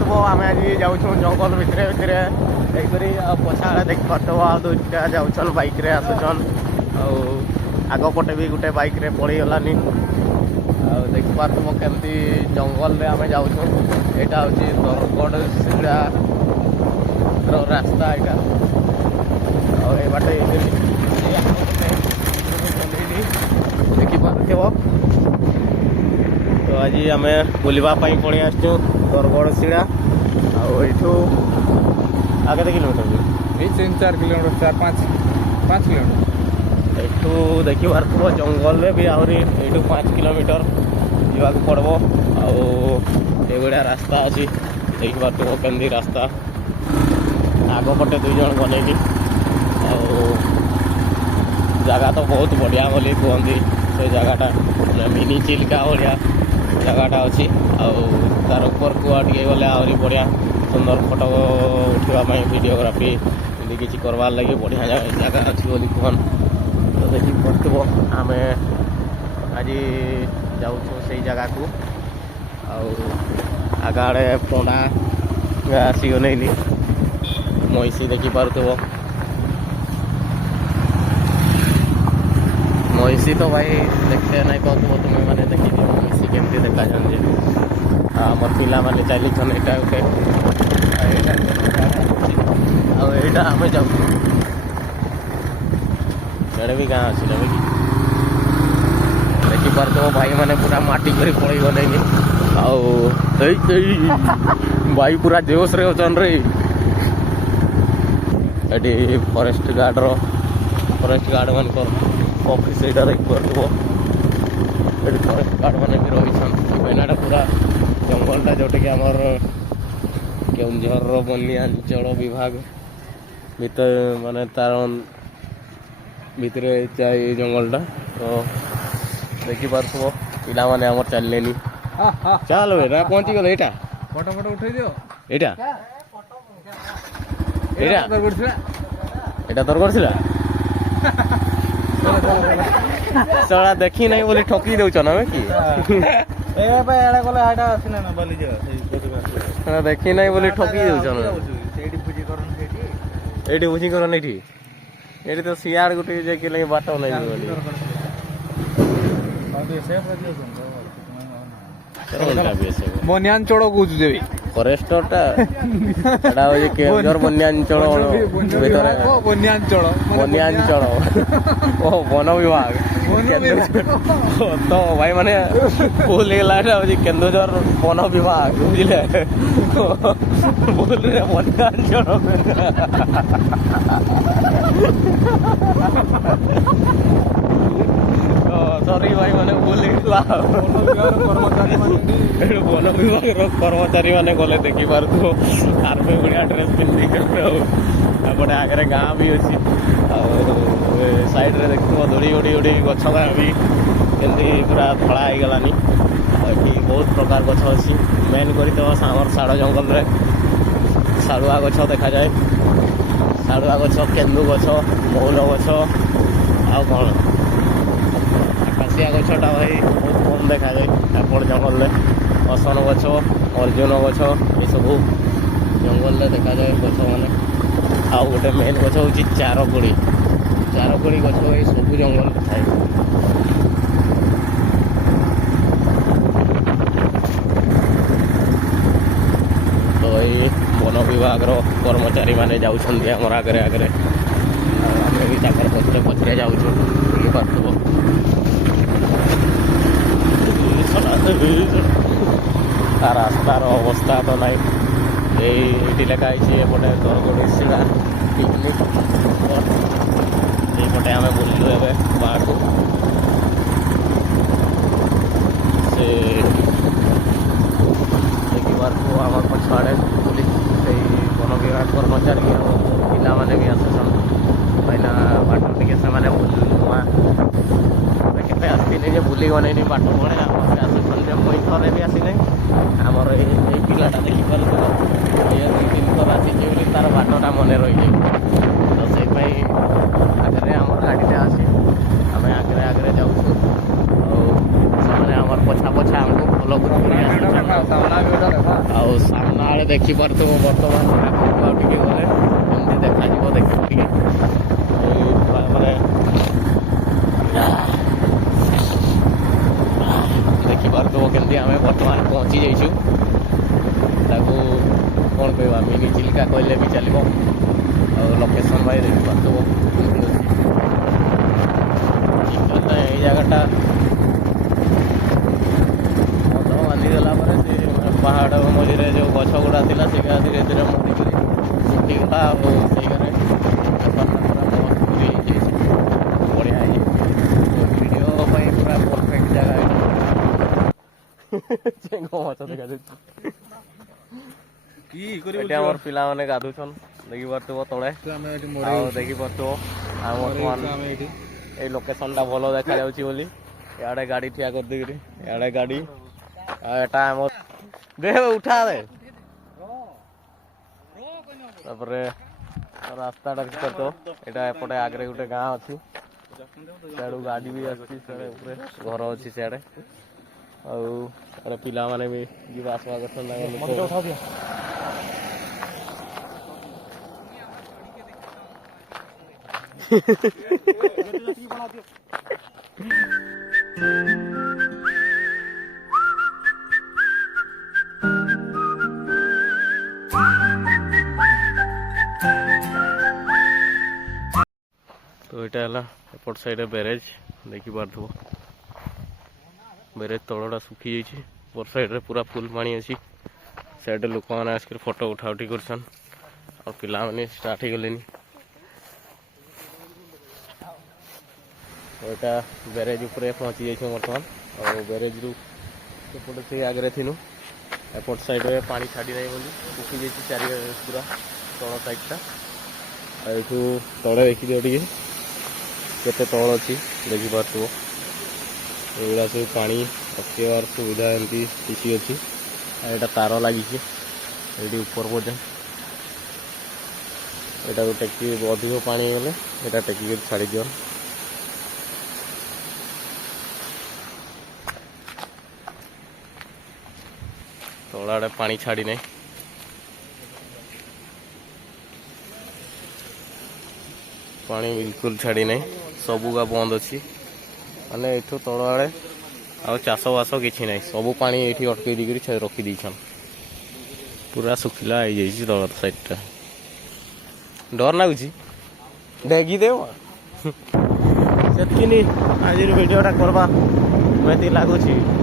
देखिपो आम आज जाऊँ जंगल भितर भितर देखकर पछाड़े देखिपो आ दुईटा जाऊन बाइक रे आसुचन आग पटे भी गोटे बाइक रे पड़गलानी देखिपो केमती जंगल रे आम जाऊँ यहाँ हूँ बरगड़ सिड़ा रास्ता यहाँ ये बाटे देखिपे तो आज आम बुलवाई पड़े आसचु बरगड़ सिड़ा आठू आगे केते किलोमीटर ये 3-4 किलोमीटर 4-5 किलोमीटर एठू देखी पार्थ जंगल में भी आहरी यू 5 किलोमीटर जावाक पड़ब आगढ़िया रास्ता अच्छी देखी पार्थ केमती रास्ता आग पटे 2 जन बनईनी जगह तो बहुत बढ़िया बोली कहती से जगहटा मिनी चिल्का भाया जगहटा अच्छी तार ऊपर को आगे गले आहरी बढ़िया सुंदर फोटो उठाई वीडियोग्राफी एमती किसी करवार लगे बढ़िया जगह अच्छी बोली कहन तो देखी पड़ो आम आज जाऊँ से जगह को आगे पंडा आसीगले महिषी देखी पार्थ्व महिषी तो भाई देखते नहीं कहूँ तुम्हें मैंने देखी महिषी केमती देखा आमर पिला माने चली यहाँ गोटे यहाँ आम जाऊ जड़े भी गाँ अच्छी ना देखी पार्थ्व भाई मैंने पूरा माटी कर पड़े गले भाई पूरा जोश रे अचन रे ये फॉरेस्ट गार्ड मान ऑफिस यहाँ देखी पार्थ्व ये फॉरेस्ट गार्ड मैंने भी रही बेनाटा पूरा जंगलटा जोटे आमर केउंझर वन्यांचल विभाग भीतर माने तार भितर जंगलटा तो देखी पार्थ्व पिला माने आमर चलले चल ना पहुंची गले यहाँ फोटो फोटो उठे दियो यहाँ यहाँ दरगड़ थिला सड़ा देखी नहीं बोली ठकी दौन आम कि देखी नहीं बोली ठकी दौन ये बुझी कर ये तो सियाड़ गोटे जाके बाट नहीं बन्यांचल कौच देवी फरेस्टरटा केउझर बन्यांचल भितर बन्यांचल ओ वन विभाग तो भाई माने भूल गला केन्दुझर वन विभाग बुझे भूल रे बन्यांचल सॉरी भाई मैंने भूल वन विभाग कर्मचारी मैंने गले देखी पार्थ्व आर्मी बढ़िया ड्रेस पिंधिपटे आगे गाँ भी अच्छी साइड रे देखो दौड़ी उड़ी उड़ी गछ गाँ भी केमती पूरा धड़ा हो गलानी ये बहुत प्रकार गछ अच्छी मेन कर आमर साड़ जंगल रे साड़ुआ गछ देखा जाए साड़ुआ गछ केन्दु गछ मौल गछ आ कौन गछटा भाई बहुत कम देखा जाए एपट जंगल में असन गछ अर्जुन गछ ये सब जंगल में देखा जाए गछ मैंने आउ गोटे मेन गछ हूँ चारकोड़ी गछ ये सब जंगल थाए तो ये वन विभाग कर्मचारी मैंने जामर आगे आगे आम भी पचरे पचरे जाऊँ पार्थ्व रास्तार अवस्था तो ना ये लेखाई एपटे दरगड़ सिड़ा पिकनिक ये आम बुलू ए बाहर को से देखी पार्थ्व आम पछाड़े पुलिस वन विभाग कर्मचारी पिला माने भी आसुन कहीं बाट टे से नुआ के आसती बुली गने पाठ पढ़े आसुन मुई थे भी आसी आमर ये पिलाटा देखी पार्थ्व ये 2-3 थर आसी तार बाटटा मन रही तो से आगे आम गाड़ीटा आसी आम आगे आगे जाऊँ से पछा पछा आमको फलो कर सामना तले देखिपार्थ्व बर्तमान टे गले एमती देखा देखिए टे माने देखिपार्थ्व केमती आम बर्तमान पहुँची जाइछु कौन कहवा मिनी चिलिका कहले भी चलो लोकेशन भाई देखिपार्थ्व जगटा बांधीदेला पहाड़ मझे जो गछ गुड़ा थी से धीरे धीरे उठीगला बढ़िया वीडियो पूरा परफेक्ट जगह माछ देखा पिला मैंने गाधुन देखिपार्थ्व तले देखिपार्थ्व ये लोकेशन टा भल देखा इे गाड़ी ठिया कर देगी इे गाड़ी एटा दे उठा दे रास्ता तो यहाँ एपटे आगे गोटे गाँ अच्छी सियाड़ू गाड़ी भी अच्छी घर अच्छी सियाड़े आड़े पिला माने भी जीवा आसवा करते तो यहाँ एपट साइड ब्यारेज देखिपार्थ्व ब्यारेज तलटा सुखी जाइए एपट साइड पूरा फुल पानी अच्छी साइड लोक मैंने आसिक फोटो उठा उठी कर पिला मैंने स्टार्ट हो गले यहाँ ब्यारेज उपरे पहुँची जाइए बर्तमान और ब्यारेज रू एपटे से आगे थी एपट साइड पानी छाड़ी ना बोली सुखी जाइए चारि पूरा तल साइडटा यू तले देखी दियो टे केते तल अच्छी देखिपार्थ्व एगुड़ा सब पानी पकेबार सुविधा एमती किसी अच्छी यहाँ तार लगी ये ऊपर पर्यटन यहाँ टेकी अधिक पानी गले यहाँ टेक छाड़ी दियो तला आड़े पानी छाड़ी नहीं पानी बिल्कुल छाड़ी नहीं सबुगा बंद अच्छी माने ये तल आड़े आ चाष बास कि ना सबू पानी ये अटकई देकर रखी देछन पूरा सुखिला हो जाइए तल साइडटा डर लगुच डेगी देव से आज भिडियोटा करवा लगुच